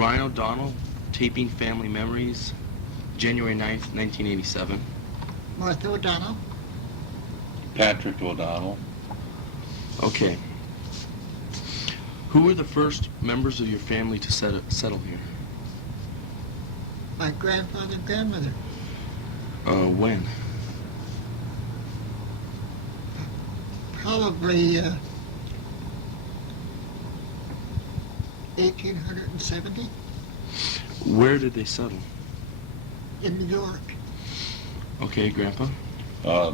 Ryan O'Donnell, Taping Family Memories, January 9th, 1987. Martha O'Donnell. Patrick O'Donnell. Okay. Who were the first members of your family to settle here? My grandfather and grandmother. When? Probably 1870 Where did they settle? in New York. Okay, Grandpa. Uh,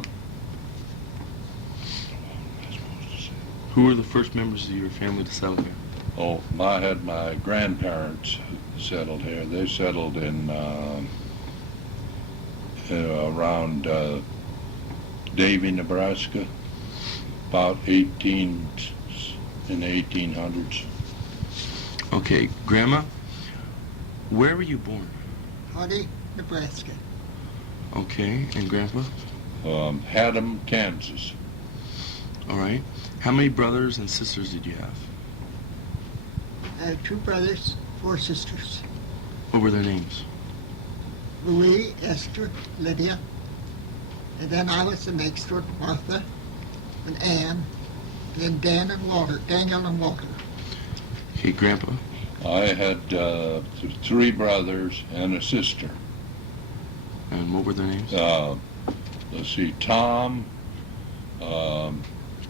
Who were the first members of your family to settle here? oh, I had my grandparents settled here. They settled in around Davie, Nebraska, about in the 1800s. Okay, Grandma, where were you born? Hardy, Nebraska. Okay, and Grandpa? Haddam, Kansas. All right. How many brothers and sisters did you have? I have 2 brothers, 4 sisters. What were their names? Louis, Esther, Lydia. And then I was the next one, Martha and Ann. And then Dan and Walter, Daniel and Walter. Okay, Grandpa. I had 3 brothers and a sister. And what were their names? Let's see, Tom,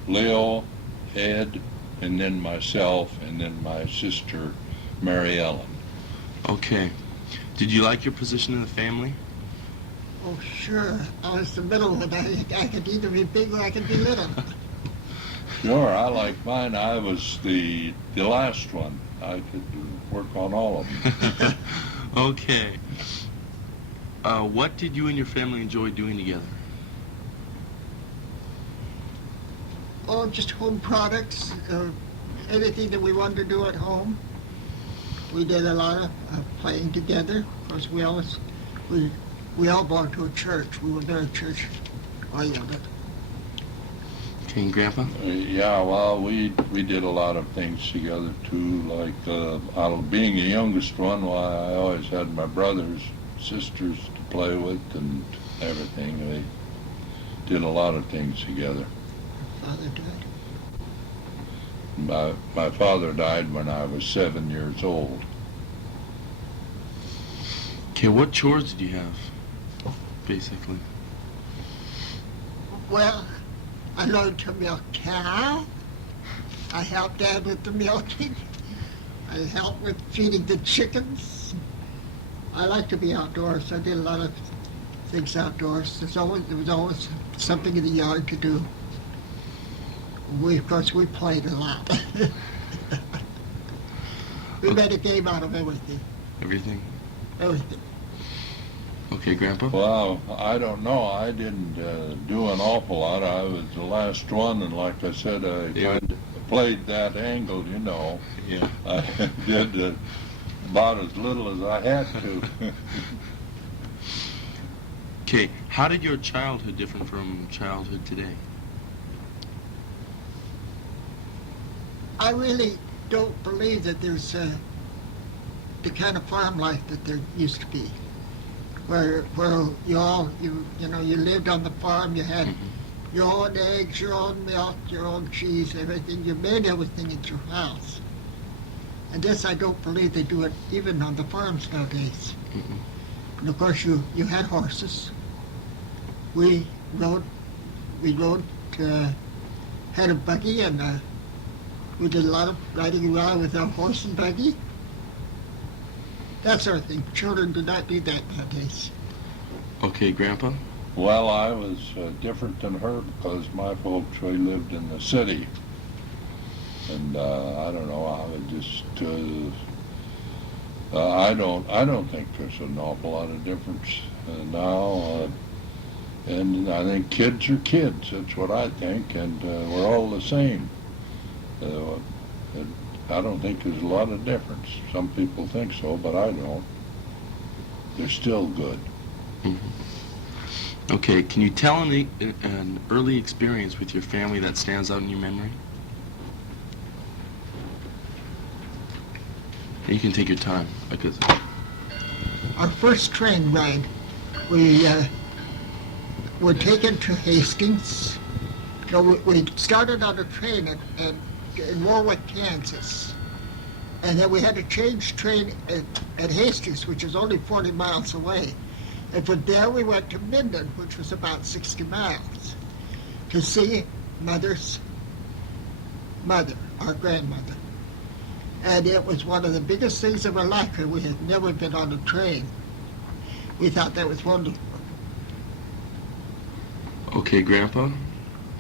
Leo, Ed, and then myself, and then my sister, Mary Ellen. Okay. Did you like your position in the family? Oh, sure. I was the middle one. I could either be big or I could be little. Sure, I like mine. I was the last one. I could work on all of them. Okay. What did you and your family enjoy doing together? Oh, just home products, anything that we wanted to do at home. We did a lot of playing together. Of course, we all belonged to a church. We were very church-oriented. Okay, and Grandpa? Yeah, well, we did a lot of things together too. Like out of being the youngest one, why I always had my brothers, sisters to play with, and everything. We did a lot of things together. Father died. My father died when I was 7 years old. Okay, what chores did you have, basically? Well, I learned to milk cow. I helped Dad with the milking. I helped with feeding the chickens. I like to be outdoors. I did a lot of things outdoors. There was always something in the yard to do. Of course, we played a lot. We made a game out of everything. Everything? Everything. Okay, Grandpa? Well, I don't know. I didn't do an awful lot. I was the last one, and like I said, I kind of played that angle, you know. Yeah. I did about as little as I had to. Okay, how did your childhood differ from childhood today? I really don't believe that there's the kind of farm life that there used to be, where you lived on the farm. You had your own eggs, your own milk, your own cheese, everything. You made everything at your house. And this, I don't believe they do it even on the farms nowadays. And of course, you had horses. We rode, had a buggy, and we did a lot of riding around with our horse and buggy. That sort of thing. Children do not do that nowadays. Okay, Grandpa? Well, I was different than her because my folks, we lived in the city. And I don't know, I would just, I don't think there's an awful lot of difference now. And I think kids are kids, that's what I think, and we're all the same. I don't think there's a lot of difference. Some people think so, but I don't. They're still good. Okay, can you tell an early experience with your family that stands out in your memory? You can take your time. Our first train ride, we were taken to Hastings. No, we started on a train in Warwick, Kansas. And then we had to change train at Hastings, which is only 40 miles away. And from there we went to Minden, which was about 60 miles, to see Mother's mother, our grandmother. And it was one of the biggest things of our life. We had never been on a train. We thought that was wonderful. Okay, Grandpa?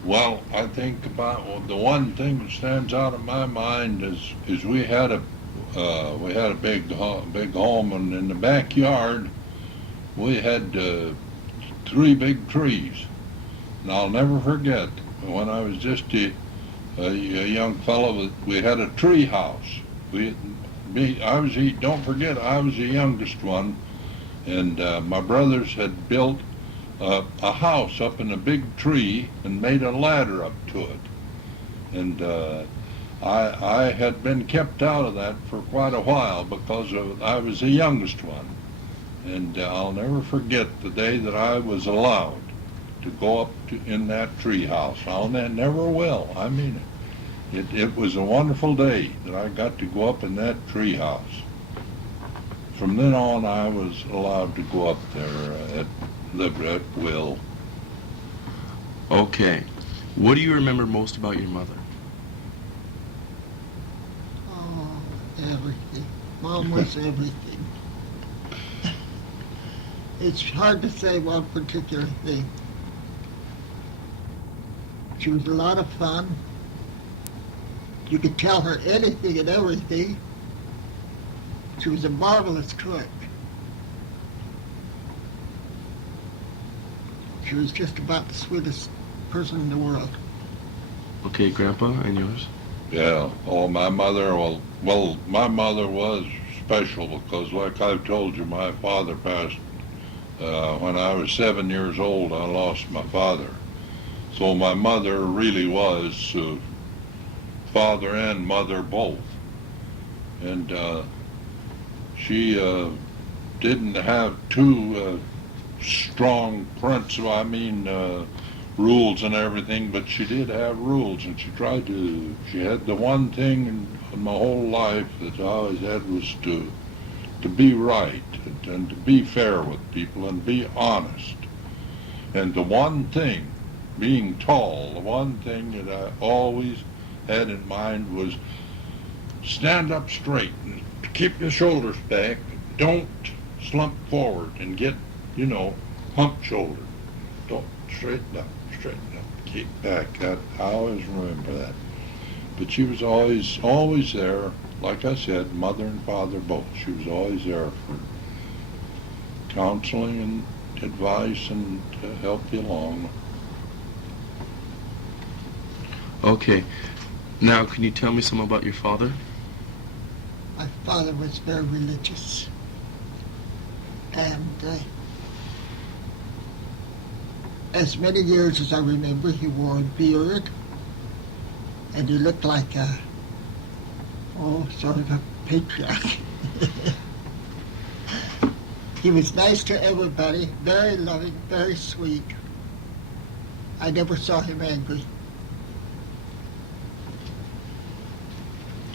Well, I think about the one thing that stands out in my mind is we had a big home, and in the backyard we had 3 big trees. And I'll never forget when I was just a young fellow, we had a tree house. Don't forget, I was the youngest one, and my brothers had built a house up in a big tree and made a ladder up to it. And I had been kept out of that for quite a while because I was the youngest one. And I'll never forget the day that I was allowed to go up in that tree house. I'll never will. I mean it. It was a wonderful day that I got to go up in that tree house. From then on, I was allowed to go up there at will. Okay. What do you remember most about your mother? Oh, everything. Mom was everything. It's hard to say one particular thing. She was a lot of fun. You could tell her anything and everything. She was a marvelous cook. She was just about the sweetest person in the world. Okay, Grandpa, and yours? Yeah. Oh, my mother. Well, my mother was special because, like I've told you, my father passed when I was 7 years old. I lost my father. So my mother really was father and mother both. And she didn't have too strong rules and everything, but she did have rules, and she had the one thing in my whole life that I always had was to be right and to be fair with people and be honest. And the one thing, being tall, the one thing that I always had in mind was stand up straight and keep your shoulders back. Don't slump forward and get, hump shoulder. Don't straighten up, keep back. I always remember that. But she was always there. Like I said, mother and father both. She was always there for counseling and advice and to help you along. Okay. Now, can you tell me some about your father? My father was very religious. And as many years as I remember, he wore a beard. And he looked like sort of a patriarch. He was nice to everybody, very loving, very sweet. I never saw him angry.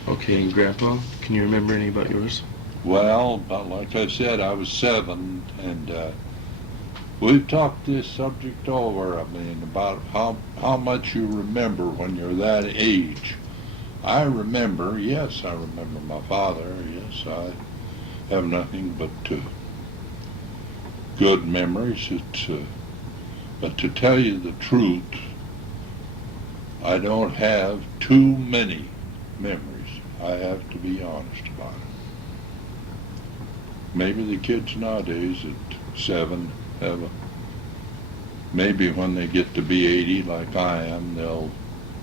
Okay, and Grandpa, can you remember any about yours? Well, but like I said, I was 7, and we've talked this subject over, about how much you remember when you're that age. I remember my father. Yes, I have nothing but good memories. But to tell you the truth, I don't have too many memories. I have to be honest about it. Maybe the kids nowadays at 7 have maybe when they get to be 80 like I am, they'll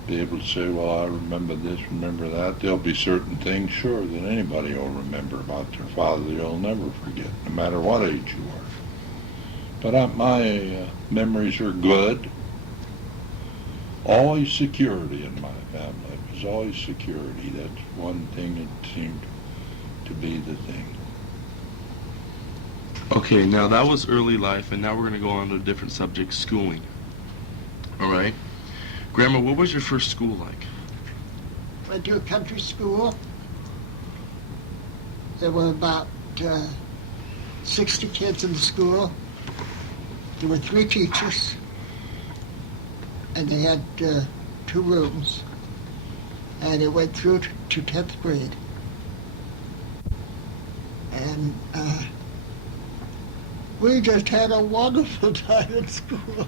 be able to say, well, I remember this, remember that. There'll be certain things, sure, that anybody will remember about their father. They'll never forget, no matter what age you are. But my memories are good. Always security in my family. It was always security. That's one thing that seemed to be the thing. Okay, now that was early life, and now we're going to go on to a different subject, schooling. All right? Grandma, what was your first school like? Went to a country school. There were about 60 kids in the school. There were 3 teachers, and they had 2 rooms, and it went through to 10th grade. And we just had a wonderful time in school.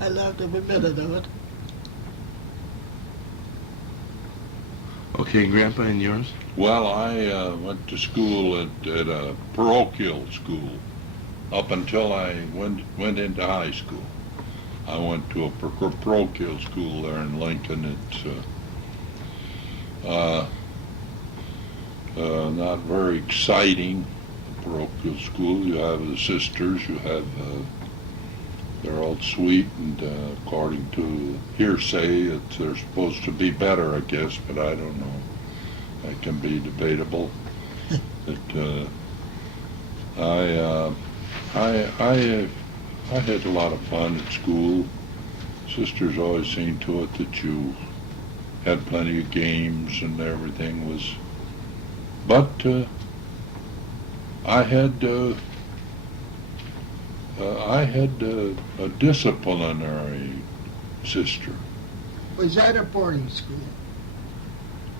I loved every minute of it. Okay, Grandpa, and yours? Well, I went to school at a parochial school up until I went into high school. I went to a parochial school there in Lincoln. It's not very exciting, a parochial school. You have the sisters, you have, they're all sweet, and according to hearsay, they're supposed to be better, I guess, but I don't know. That can be debatable. But I had a lot of fun at school. Sisters always seen to it that you had plenty of games and everything was. But I had a disciplinary sister. Was that a boarding school?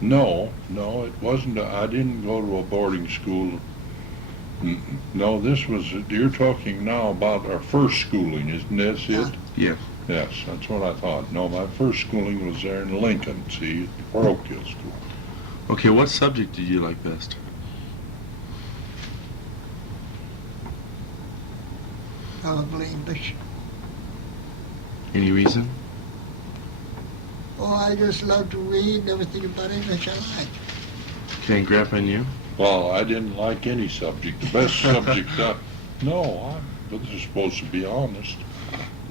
No, it wasn't. I didn't go to a boarding school. No, this was, you're talking now about our first schooling, isn't this it? Yeah. Yes, that's what I thought. No, my first schooling was there in Lincoln, see, parochial school. Okay, what subject did you like best? Probably English. Any reason? Oh, I just love to read and everything about English I like. Okay, and Grandpa, and you? Well, I didn't like any subject. The best subject, this is supposed to be honest.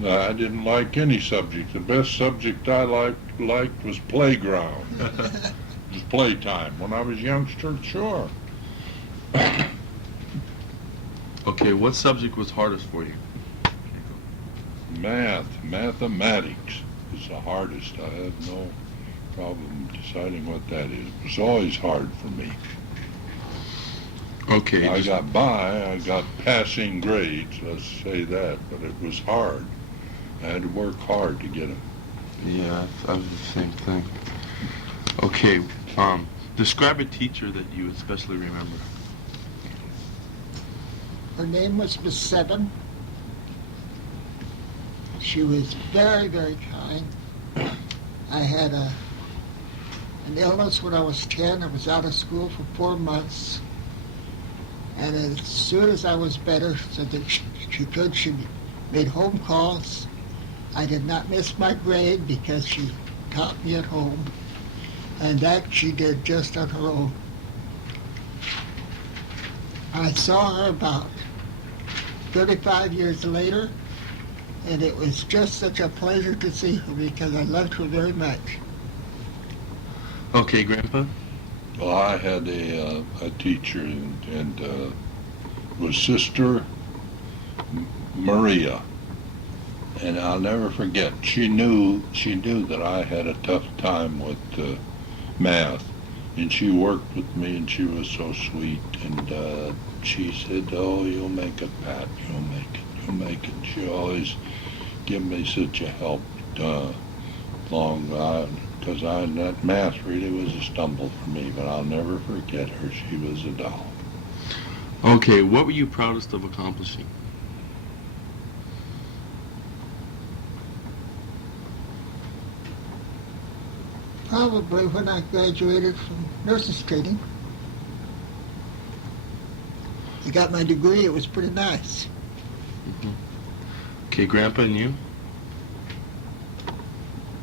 I didn't like any subject. The best subject I liked was playground. It was playtime. When I was a youngster, sure. Okay, what subject was hardest for you? Mathematics is the hardest. I have no problem deciding what that is. It was always hard for me. Okay. I got by, I got passing grades, let's say that, but it was hard. I had to work hard to get them. Yeah, I was the same thing. Okay, describe a teacher that you especially remember. Her name was Miss Seven. She was very, very kind. I had an illness when I was 10. I was out of school for 4 months. And as soon as I was better, so that she made home calls. I did not miss my grade because she taught me at home. And that she did just on her own. I saw her about 35 years later, and it was just such a pleasure to see her because I loved her very much. Okay, Grandpa? Well, I had a teacher, and was Sister Maria, and I'll never forget. She knew that I had a tough time with math, and she worked with me, and she was so sweet. And she said, "Oh, you'll make it, Pat. You'll make it. You'll make it." She always give me such a help because that math really was a stumble for me, but I'll never forget her. She was a doll. Okay, what were you proudest of accomplishing? Probably when I graduated from nurses training. I got my degree. It was pretty nice. Mm-hmm. Okay, Grandpa, and you?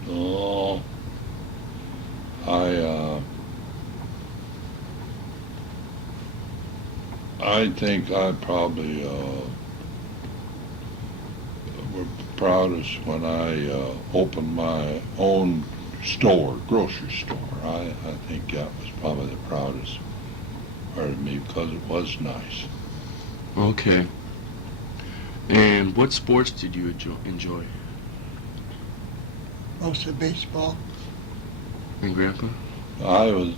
Oh, I think I probably were proudest when I opened my own store, grocery store. I think that was probably the proudest. part of me because it was nice. Okay. And what sports did you enjoy? Mostly baseball. And Grandpa? I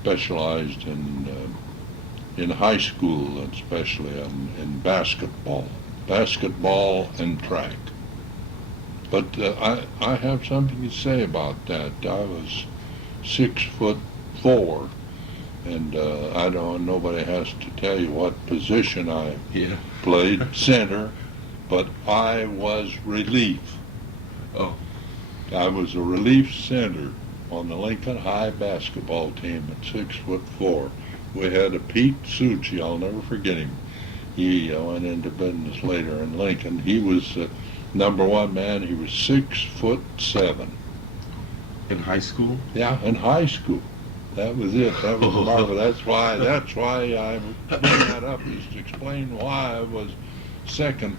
specialized in high school, especially in basketball and track. But I have something to say about that. I was 6'4", and I don't. Nobody has to tell you what position I Yeah. played, center, but I was relief. Oh. I was a relief center on the Lincoln High basketball team at 6'4". We had a Pete Succi, I'll never forget him. He went into business later in Lincoln. He was number one man. He was 6'7". In high school? Yeah, in high school. That was it. That was marvelous. That's why I bring that up, is to explain why I was second,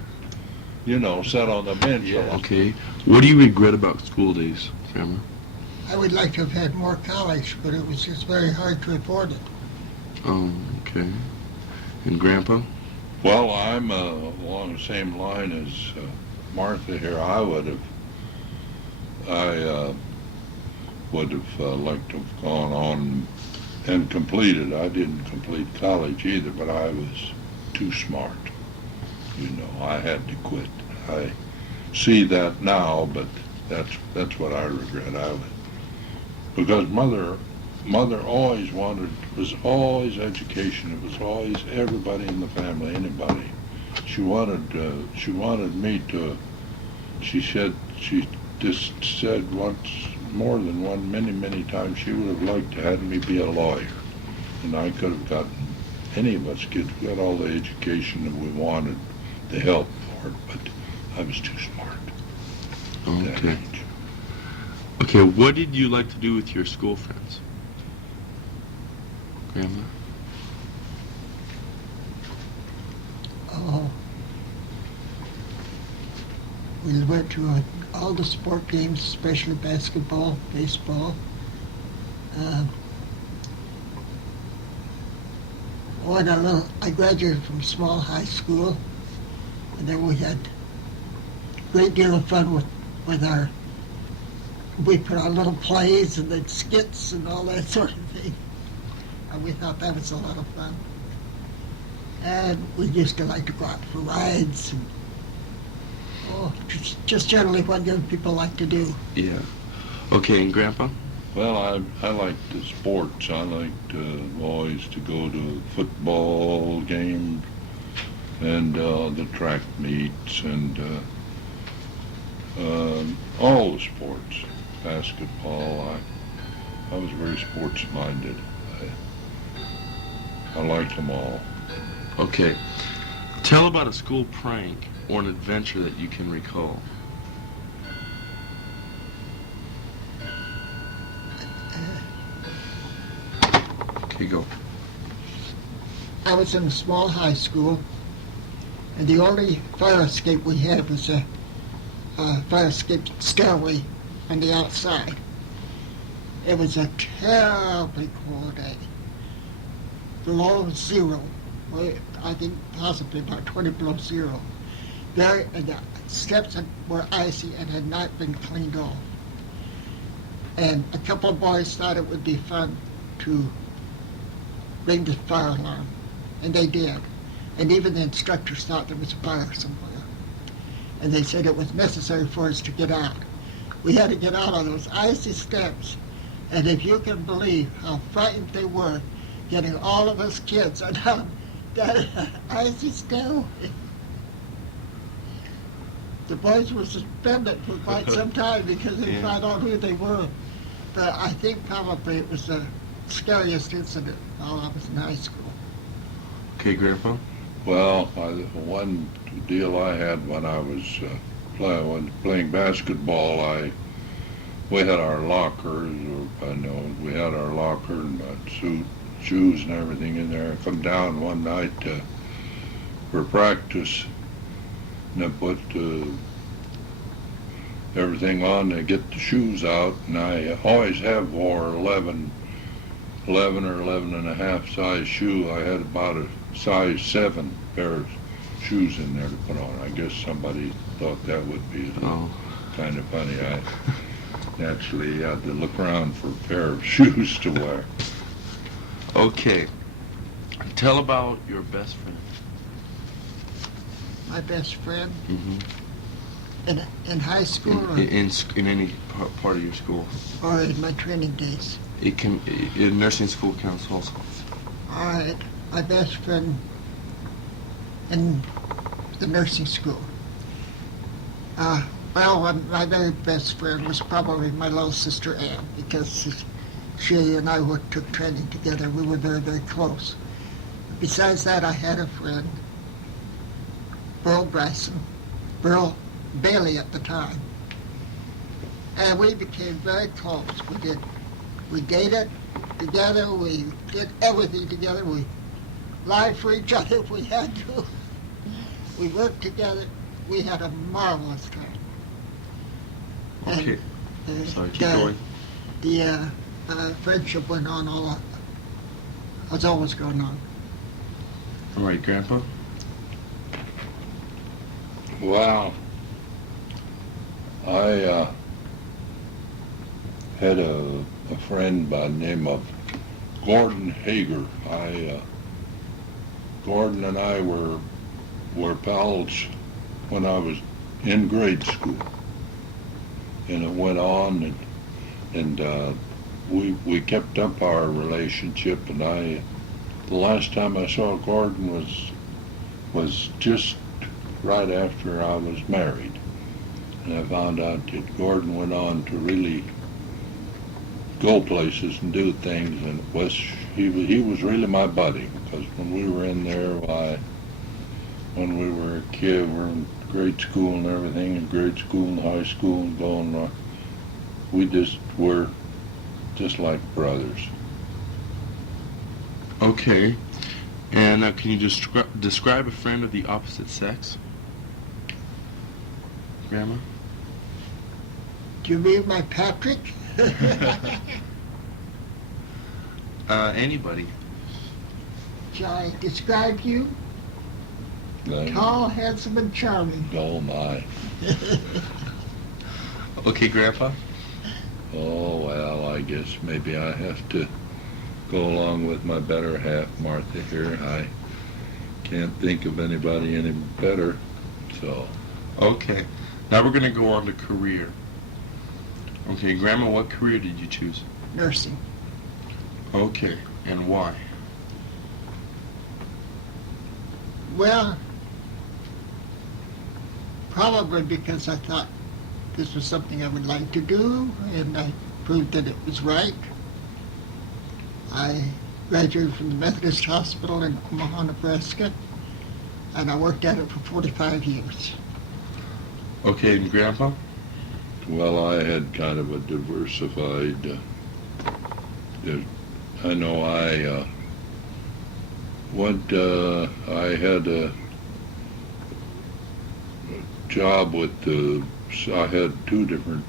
sat on the bench. Yeah. Okay. What do you regret about school days, Grandma? I would like to have had more college, but it was just very hard to afford it. Okay. And Grandpa? Well, I'm along the same line as Martha here. I would have liked to have gone on and completed. I didn't complete college either, but I was too smart. I had to quit. I see that now, but that's what I regret. Because mother always was always education. It was always everybody in the family, anybody. She wanted me to. She just said once, more than one, many times, she would have liked to have me be a lawyer, and I could have gotten. Any of us kids got all the education that we wanted, the help for it, but I was too smart. At that Okay. age. Okay, what did you like to do with your school friends? Grandma? Oh, we went to all the sport games, especially basketball, baseball. I graduated from small high school, and then we had a great deal of fun with we put on little plays and then skits and all that sort of thing. And we thought that was a lot of fun. And we used to like to go out for rides and just generally what young people like to do. Yeah. Okay, and Grandpa? Well, I liked the sports. I liked always to go to football games and the track meets and all the sports. Basketball. I was very sports-minded. I liked them all. Okay. Tell about a school prank or an adventure that you can recall. Okay, go. I was in a small high school, and the only fire escape we had was a fire escape stairway on the outside. It was a terribly cold day, below zero. I think possibly about 20 below zero. And the steps were icy and had not been cleaned off. And a couple of boys thought it would be fun to ring the fire alarm, and they did. And even the instructors thought there was a fire somewhere. And they said it was necessary for us to get out. We had to get out on those icy steps, and if you can believe how frightened they were, getting all of us kids on that icy stairway. The boys were suspended for quite some time because they found out who they were. But I think probably it was the scariest incident while I was in high school. Okay, Grandpa? Well, one deal I had when I was playing basketball, we had our lockers. We had our locker and my suit, shoes, and everything in there. I come down one night for practice, and I put everything on to get the shoes out, and I always have wore 11 11 or 11 and a half size shoe. I had about a size 7 pair of shoes in there to put on. I guess somebody thought that would be Oh. kind of funny. I naturally had to look around for a pair of shoes to wear. Okay. Tell about your best friend. My best friend Mm-hmm. in high school In any part of your school. or in my training days. It can. In nursing school counts also. All right, my best friend in the nursing school. Well, my very best friend was probably my little sister Ann, because she and I took training together. We were very, very close. Besides that, I had a friend, Burl Bryson, Burl Bailey at the time, and we became very close. We dated together. We did everything together. We lied for each other if we had to. We worked together. We had a marvelous time. Okay. And, Sorry, keep going. The friendship went on was always going on. All right, Grandpa. Wow. I had a friend by the name of Gordon Hager. Gordon and I were pals when I was in grade school, and it went on, and we kept up our relationship. And the last time I saw Gordon was just right after I was married, and I found out that Gordon went on to really go places and do things, and he was really my buddy, because when we were in there, when we were a kid, we were in grade school and everything, in grade school and high school and going, we just were just like brothers. Okay. And can you describe a friend of the opposite sex? Grandma? Do you mean my Patrick? Anybody. Shall I describe you? Then, Tall, handsome, and charming. oh my. Okay, Grandpa. Oh, well, I guess maybe I have to go along with my better half, Martha, here. I can't think of anybody any better, so. Okay. Now we're going to go on to career. Okay, Grandma, what career did you choose? Nursing. Okay, and why? Well, probably because I thought this was something I would like to do, and I proved that it was right. I graduated from the Methodist Hospital in Omaha, Nebraska, and I worked at it for 45 years. Okay, and Grandpa? Well, I had kind of a diversified, I know I I had a job with I had 2 different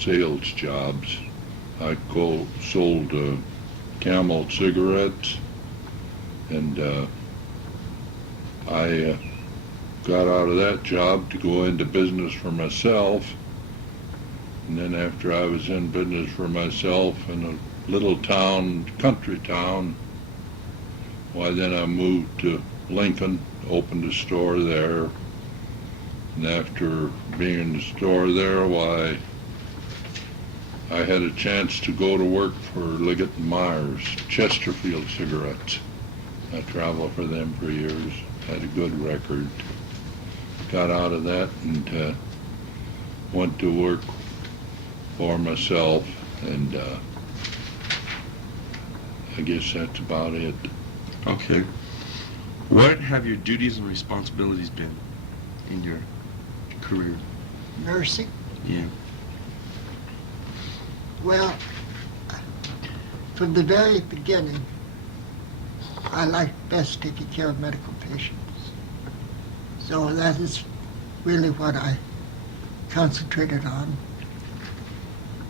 sales jobs. I sold Camel cigarettes, and I got out of that job to go into business for myself. And then after I was in business for myself in a little town, country town, why then I moved to Lincoln, opened a store there. And after being in the store there, why, I had a chance to go to work for Liggett & Myers, Chesterfield Cigarettes. I traveled for them for years, had a good record. Got out of that and went to work for myself, and I guess that's about it. Okay. What have your duties and responsibilities been in your career? Nursing? Yeah. Well, from the very beginning, I liked best taking care of medical patients. So that is really what I concentrated on.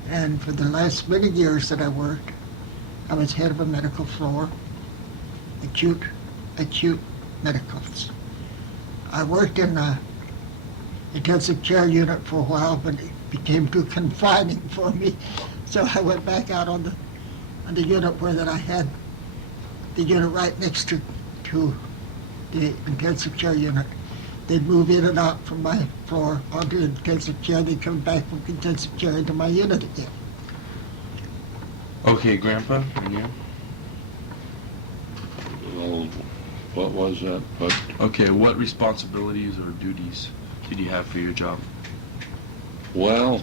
And for the last many years that I worked, I was head of a medical floor, acute medicals. I worked in a intensive care unit for a while, but it became too confining for me, so I went back out on the unit where that I had the unit right next to the intensive care unit. They'd move in and out from my floor onto intensive care. They'd come back from intensive care into my unit again. Okay, Grandpa, and you? Well, what was that? What? Okay, what responsibilities or duties did you have for your job? Well,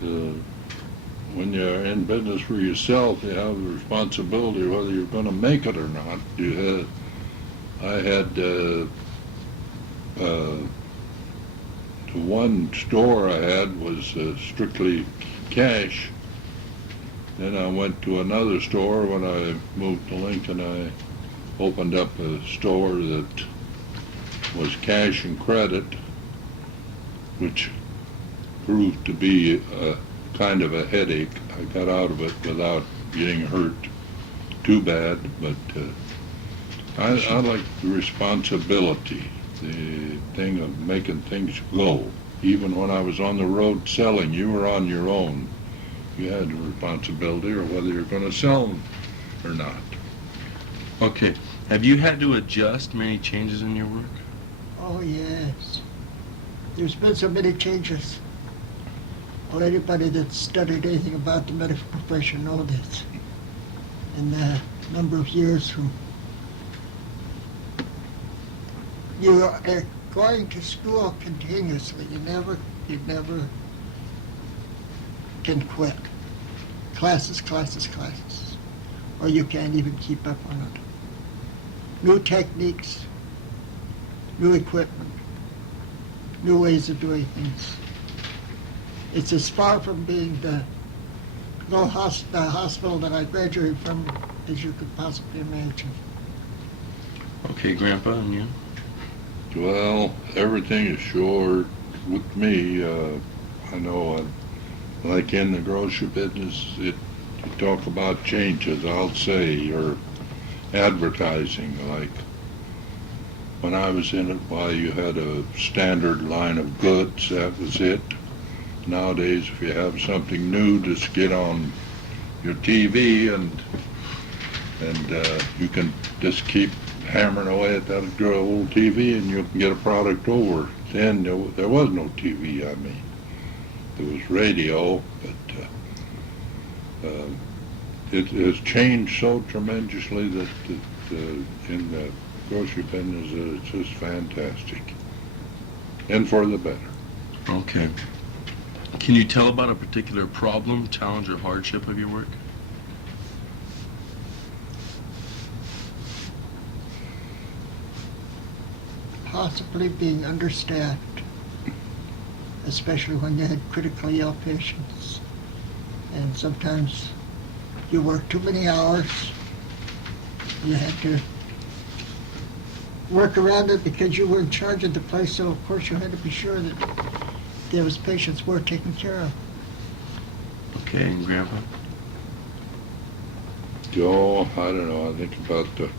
when you're in business for yourself, you have the responsibility whether you're going to make it or not. I had the one store I had was strictly cash. Then I went to another store. When I moved to Lincoln, I opened up a store that was cash and credit, which proved to be a kind of a headache. I got out of it without getting hurt too bad, but I like the responsibility, the thing of making things go. Even when I was on the road selling, you were on your own. You had the responsibility or whether you're going to sell them or not. Okay, have you had to adjust many changes in your work? Oh, yes. There's been so many changes. Well, anybody that's studied anything about the medical profession knows this. In the number of years from you are going to school continuously. You never can quit. Classes, or you can't even keep up on it. New techniques, new equipment, new ways of doing things. It's as far from being the hospital that I graduated from as you could possibly imagine. Okay, Grandpa, and you? Well, everything is sure with me. I know, like in the grocery business, you talk about changes, I'll say, or advertising. Like when I was in it, why you had a standard line of goods, that was it. Nowadays, if you have something new, just get on your TV and you can just keep hammering away at that old TV and you can get a product over. Then there was no TV, I mean. There was radio, but it has changed so tremendously that in the grocery business it's just fantastic. And for the better. Okay. Can you tell about a particular problem, challenge, or hardship of your work? Possibly being understaffed, especially when you had critically ill patients. And sometimes you worked too many hours. You had to work around it because you were in charge of the place, so of course you had to be sure that those patients were taken care of. Okay, and Grandpa? Oh, I don't know. I think about the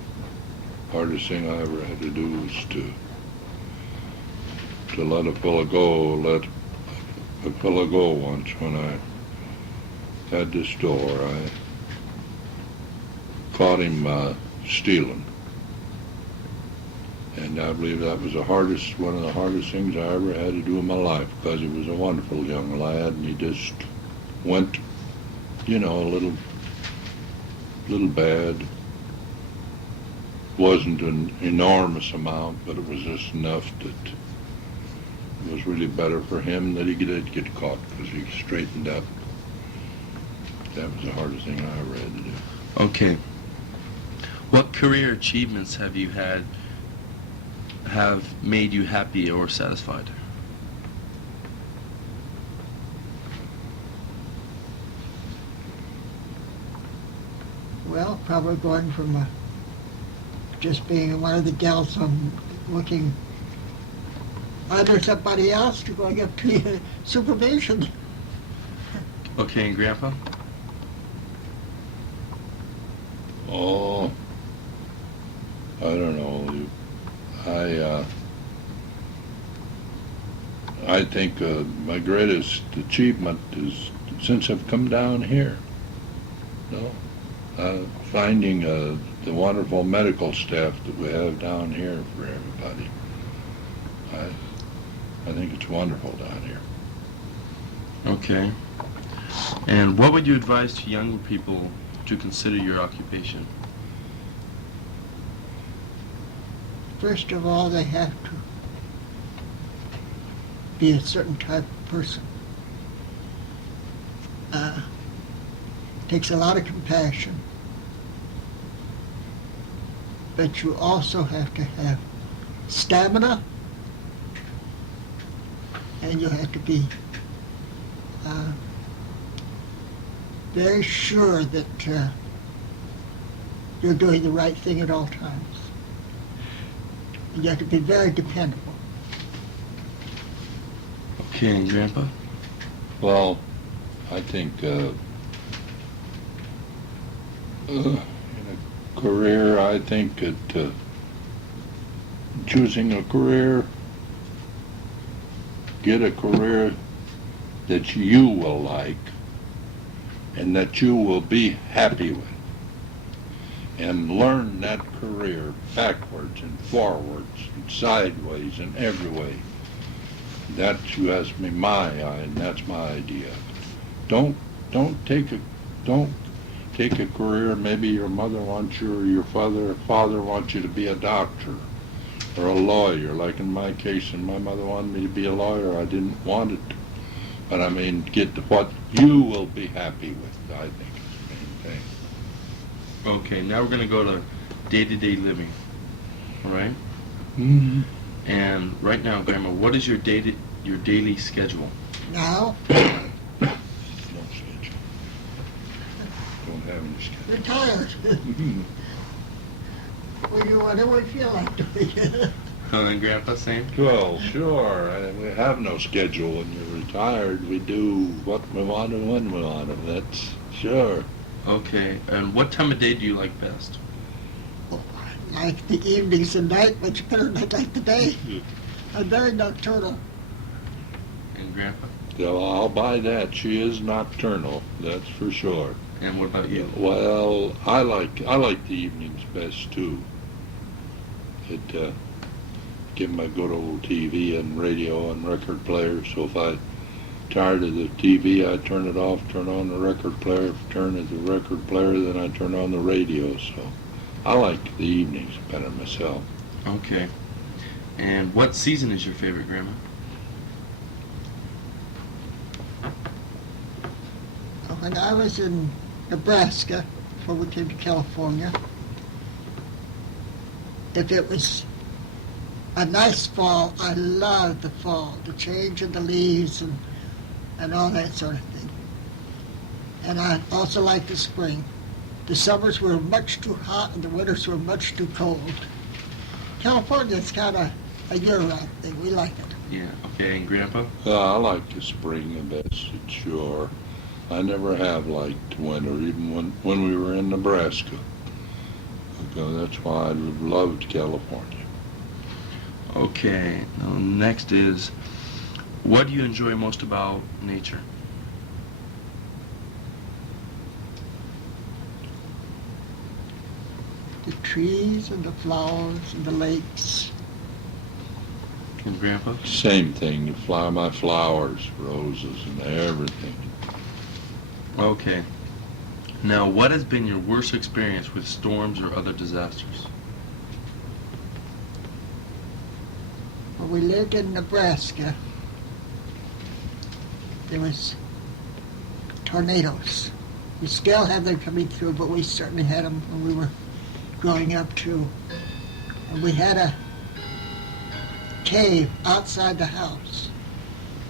hardest thing I ever had to do was to let a fellow go once when I had this store. I caught him stealing. And I believe that was one of the hardest things I ever had to do in my life, because he was a wonderful young lad and he just went, a little bad. Wasn't an enormous amount, but it was just enough that it was really better for him that he did get caught, because he straightened up. That was the hardest thing I ever had to do. Okay. What career achievements have made you happy or satisfied? Well, probably going from just being one of the gals on looking under somebody else to going up to supervision. Okay, and Grandpa? Oh, I don't know. I think my greatest achievement is since I've come down here. No, finding the wonderful medical staff that we have down here for everybody. I think it's wonderful down here. Okay. And what would you advise to younger people to consider your occupation? First of all, they have to be a certain type of person. Takes a lot of compassion, but you also have to have stamina, and you have to be very sure that you're doing the right thing at all times. You have to be very dependable. Okay, and Grandpa? Well, I think in a career, I think that choosing a career, get a career that you will like and that you will be happy with, and learn that career backwards and forwards and sideways and every way. That's, you asked me and that's my idea. Don't take a career. Maybe your mother wants you, or your father wants you to be a doctor or a lawyer. Like in my case, and my mother wanted me to be a lawyer. I didn't want it, but I mean, get what you will be happy with. I think is the main thing. Okay, now we're going to go to day-to-day living. All right? Mm-hmm. And right now, Grandma, what is your daily schedule? Now, No schedule. Don't have any schedule. you're tired. We do whatever we feel like doing. And Grandpa, same? Well, sure. We have no schedule. When you're retired, we do what we want and when we want it. That's sure. Okay, and what time of day do you like best? Like the evenings and night, but you better not like the day. I'm very nocturnal. And Grandpa? So I'll buy that. She is nocturnal. That's for sure. And what about you? Well, I like the evenings best too. It give my good old TV and radio and record player. So if I'm tired of the TV, I turn it off, turn on the record player. If I turn to the record player, then I turn on the radio. So I like the evenings better myself. Okay. And what season is your favorite, Grandma? When I was in Nebraska, before we came to California, if it was a nice fall, I loved the fall, the change of the leaves and all that sort of thing. And I also liked the spring. The summers were much too hot and the winters were much too cold. California is kind of a year-round thing. We like it. Yeah, okay, and Grandpa? I like the spring the best, sure. I never have liked winter, even when we were in Nebraska. Okay, that's why I loved California. Okay, now next is, what do you enjoy most about nature? The trees and the flowers and the lakes. And Grandpa? Same thing, my flowers, roses and everything. Okay. Now, what has been your worst experience with storms or other disasters? When we lived in Nebraska, there was tornadoes. We still have them coming through, but we certainly had them when we were growing up too. And we had a cave outside the house.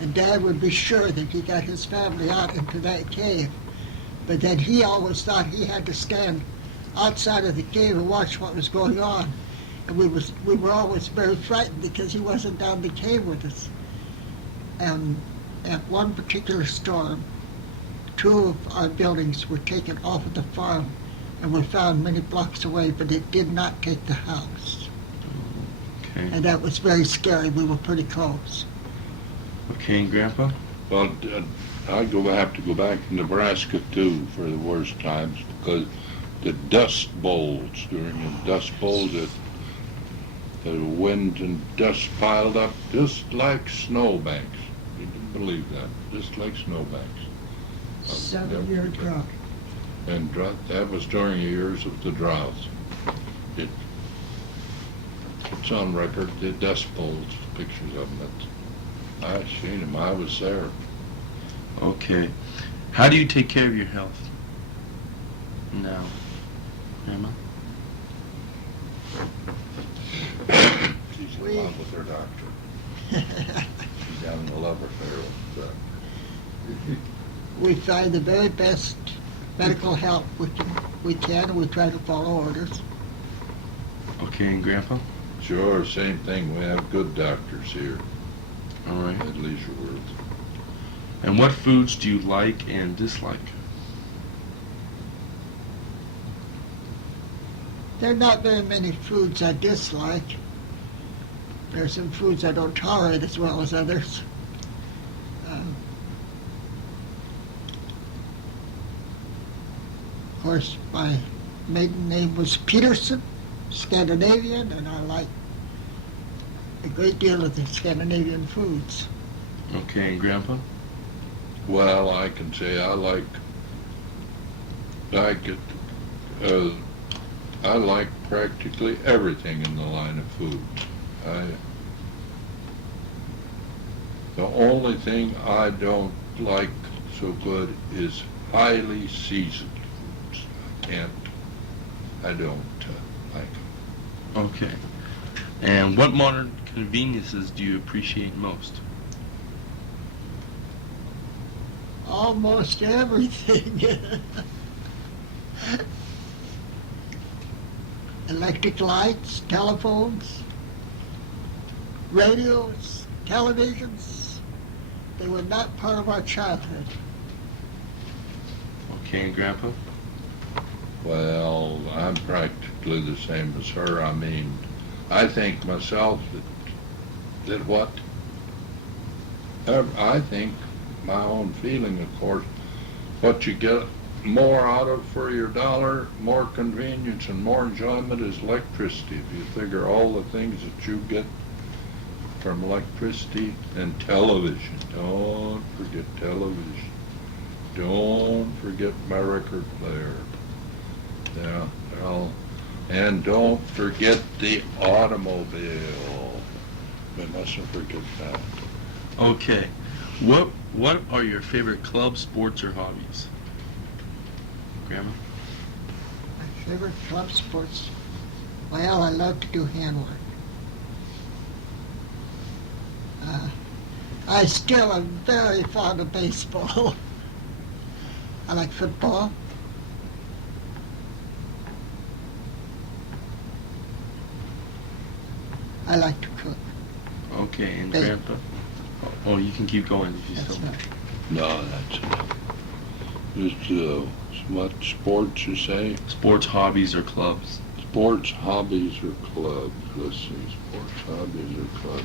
And Dad would be sure that he got his family out into that cave. But then he always thought he had to stand outside of the cave and watch what was going on. And we were always very frightened because he wasn't down the cave with us. And at one particular storm, 2 of our buildings were taken off of the farm and were found many blocks away, but it did not take the house. Okay. And that was very scary. We were pretty close. Okay, and Grandpa? Well, have to go back to Nebraska too for the worst times because the dust bowls, during the dust bowls, the wind and dust piled up just like snowbanks. You didn't believe that, just like snowbanks. 7-year drought. And that was during the years of the droughts. It's on record, the dust bowls, pictures of them. I seen them, I was there. Okay. How do you take care of your health now, Grandma? She's in love with her doctor. She's having a love affair with We find the very best medical help we can, and we try to follow orders. Okay, and Grandpa? Sure, same thing. We have good doctors here All right. at Leisureworth. And what foods do you like and dislike? There are not very many foods I dislike. There are some foods I don't tolerate as well as others. Of course, my maiden name was Peterson, Scandinavian, and I like a great deal of the Scandinavian foods. Okay, and Grandpa? Well, I can say I like practically everything in the line of food. The only thing I don't like so good is highly seasoned foods. I don't like them. Okay. And what modern conveniences do you appreciate most? Almost everything. Electric lights, telephones, radios, televisions. They were not part of our childhood. Okay, and Grandpa? Well, I'm practically the same as her. I mean, I think myself that what? I think my own feeling, of course, what you get more out of for your dollar, more convenience and more enjoyment is electricity. If you figure all the things that you get from electricity and television, don't forget television. Don't forget my record player. Yeah, well, and don't forget the automobile. We mustn't forget that. Okay. What are your favorite clubs, sports, or hobbies? Grandma? My favorite club sports, well, I love to do handwork. I still am very fond of baseball. I like football. I like to cook. Okay, and Hey. Grandpa? Oh, you can keep going if you That's still. right. No, that's enough. Just what sports you say? Sports, hobbies, or clubs? Sports, hobbies, or clubs? Let's see, sports, hobbies, or clubs.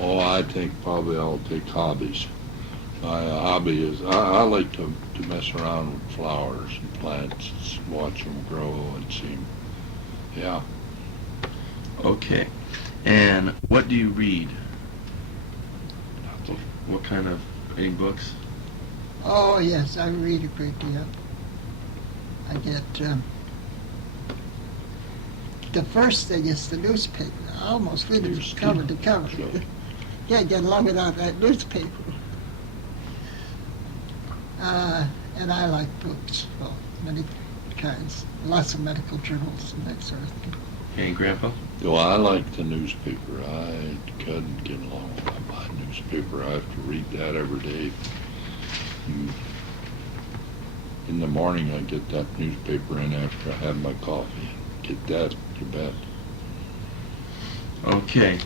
Oh, I think probably I'll take hobbies. My hobby is I like to mess around with flowers and plants, watch them grow and see 'em. Yeah. Okay. And what do you read? Nothing. What kind of, any books? Oh, yes, I read a great deal. I get, the first thing is the newspaper. I almost read it cover to cover. Sure. Can't get long without that newspaper. And I like books, well, many kinds. Lots of medical journals and that sort of thing. Okay, and Grandpa? Well, I like the newspaper. I couldn't get along without my newspaper. I have to read that every day. In the morning, I get that newspaper in after I have my coffee. Get that to bed. Okay.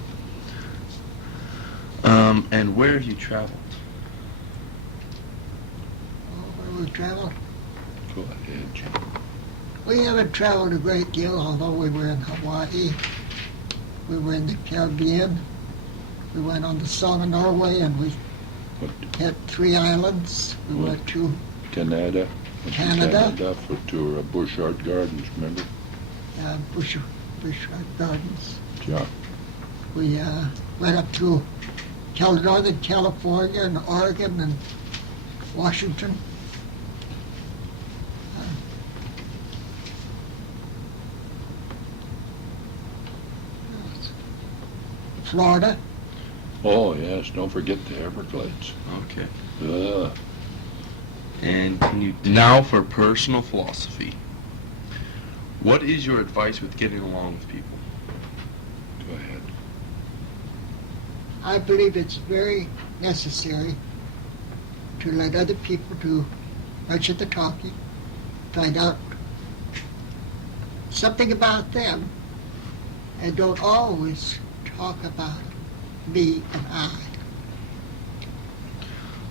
And where have you traveled? Oh, where we travel? Go ahead, Jim. We haven't traveled a great deal, although we were in Hawaii. We were in the Caribbean. We went on the Song of Norway, and we What, hit 3 islands. We What? went to Canada? Went to Canada. Canada for tour of Bushart Gardens, remember? Bushart Gardens. Yeah. We went up to Northern California and Oregon and Washington. Florida. Oh, yes, don't forget the Everglades. Okay. And can you now for personal philosophy? What is your advice with getting along with people? Go ahead. I believe it's very necessary to let other people do much of the talking, find out something about them, and don't always talk about me and I.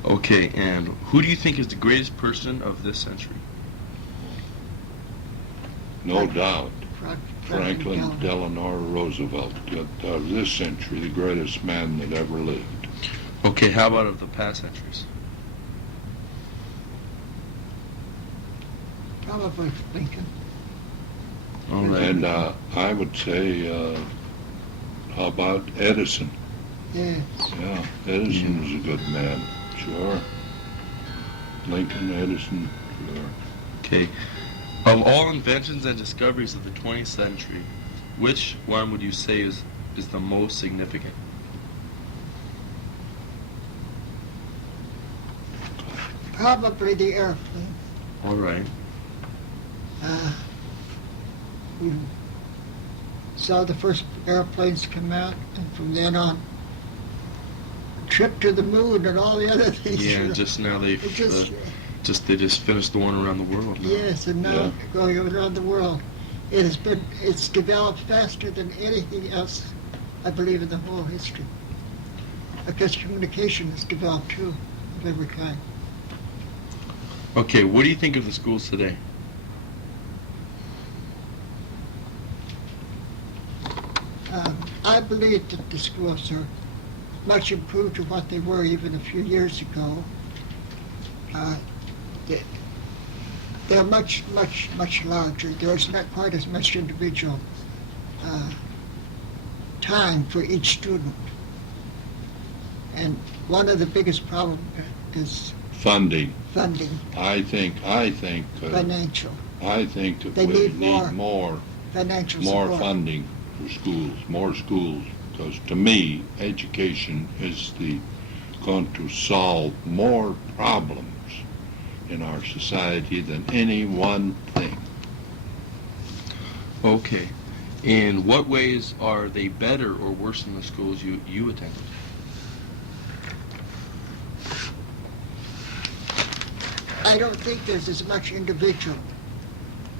Okay, and who do you think is the greatest person of this century? No doubt. Franklin Franklin Delano Roosevelt, of this century, the greatest man that ever lived. Okay, how about of the past centuries? Probably Lincoln. All right. And I would say, how about Edison? Yeah. Yeah, Edison was a good man, sure. Lincoln, Edison, sure. Okay. Of all inventions and discoveries of the 20th century, which one would you say is the most significant? Probably the airplane. All right. We saw the first airplanes come out, and from then on, trip to the moon and all the other things. Yeah, just now they've It just, they just finished the one around the world. Now. yes, and now Yeah. going around the world, it's developed faster than anything else, I believe, in the whole history. Because communication has developed too, of every kind. Okay, what do you think of the schools today? I believe that the schools are much improved to what they were even a few years ago. They're much, much, much larger. There's not quite as much individual time for each student. And one of the biggest problems is Funding. funding, I think financial, that They we need need more financial more support. funding for schools, because to me, education is going to solve more problems in our society than any one thing. Okay. In what ways are they better or worse than the schools you attended? I don't think there's as much individual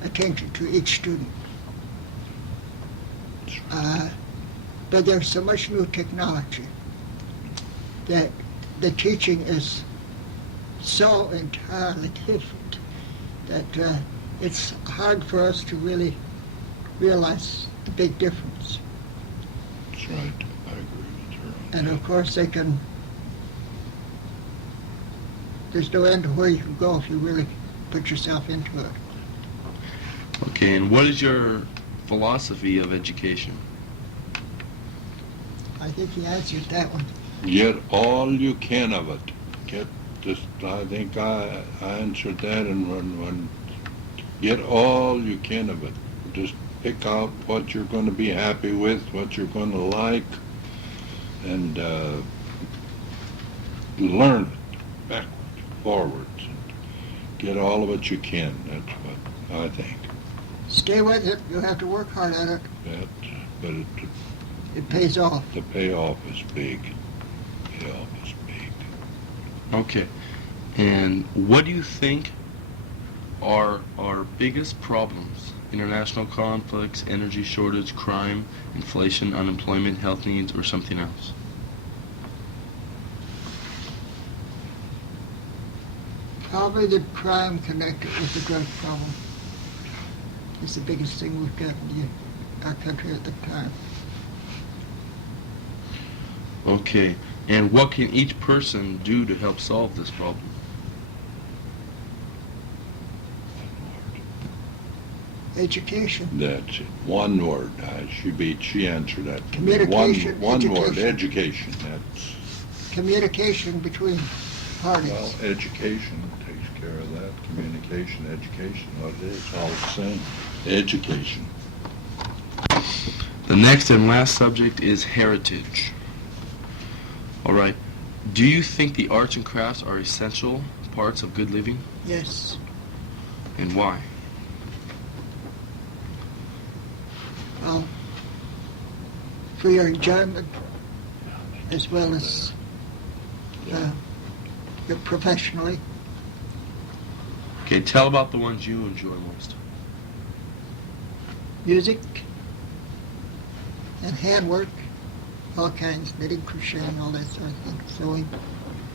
attention to each student. But there's so much new technology that the teaching is so entirely different that it's hard for us to really realize the big difference. That's right. I agree with her on And that. of course there's no end to where you can go if you really put yourself into it. Okay, and what is your philosophy of education? I think he answered that one. Get all you can of it. I think I answered that, and when get all you can of it. Just pick out what you're going to be happy with, what you're going to like, and learn it backwards, forwards, and get all of it you can. That's what I think. Stay with it. You'll have to work hard at it. But It pays off. the payoff is big. Payoff is big. Okay. And what do you think are our biggest problems? International conflicts, energy shortage, crime, inflation, unemployment, health needs, or something else? Probably the crime connected with the drug problem. is the biggest thing we've got in our country at the time. Okay. And what can each person do to help solve this problem? Education. That's it. One word. She answered that. for me. Communication, One word. education. Education. That's, Communication between parties. well, education takes care of that. Communication, education, what it is, all the same. Education. The next and last subject is heritage. All right. Do you think the arts and crafts are essential parts of good living, Yes. and why? Well, for your enjoyment as well as professionally. Okay, tell about the ones you enjoy most. Music and handwork, all kinds, knitting, crocheting, all that sort of thing, sewing.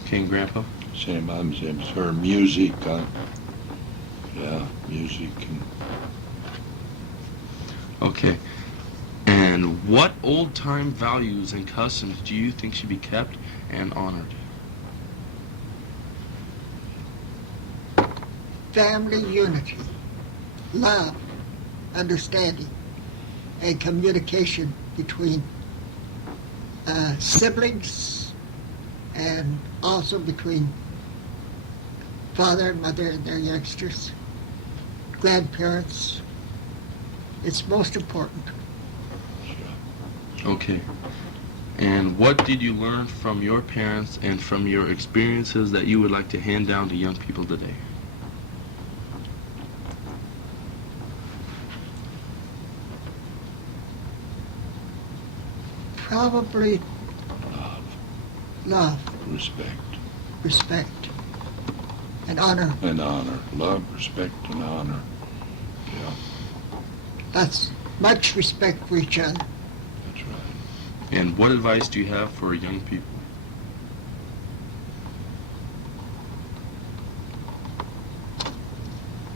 Okay, and Grandpa? Same, I'm same as her. Music, yeah, music. And Okay. And what old-time values and customs do you think should be kept and honored? Family unity, love, understanding, and communication between siblings, and also between father and mother and their youngsters, grandparents. It's most important. Okay. And what did you learn from your parents and from your experiences that you would like to hand down to young people today? Probably love, respect respect, and honor. and honor. Love, respect, and honor. Yeah, That's much respect for each other. that's right. And what advice do you have for young people?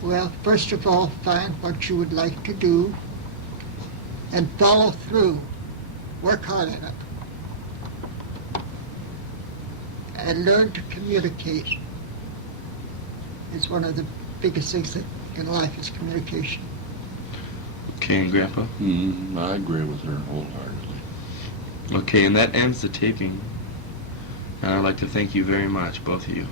Well, first of all, find what you would like to do and follow through. Work hard at it. And learn to communicate. It's one of the biggest things in life is communication. Okay, and Grandpa? I agree with her wholeheartedly. Okay, and that ends the taping. And I'd like to thank you very much, both of you.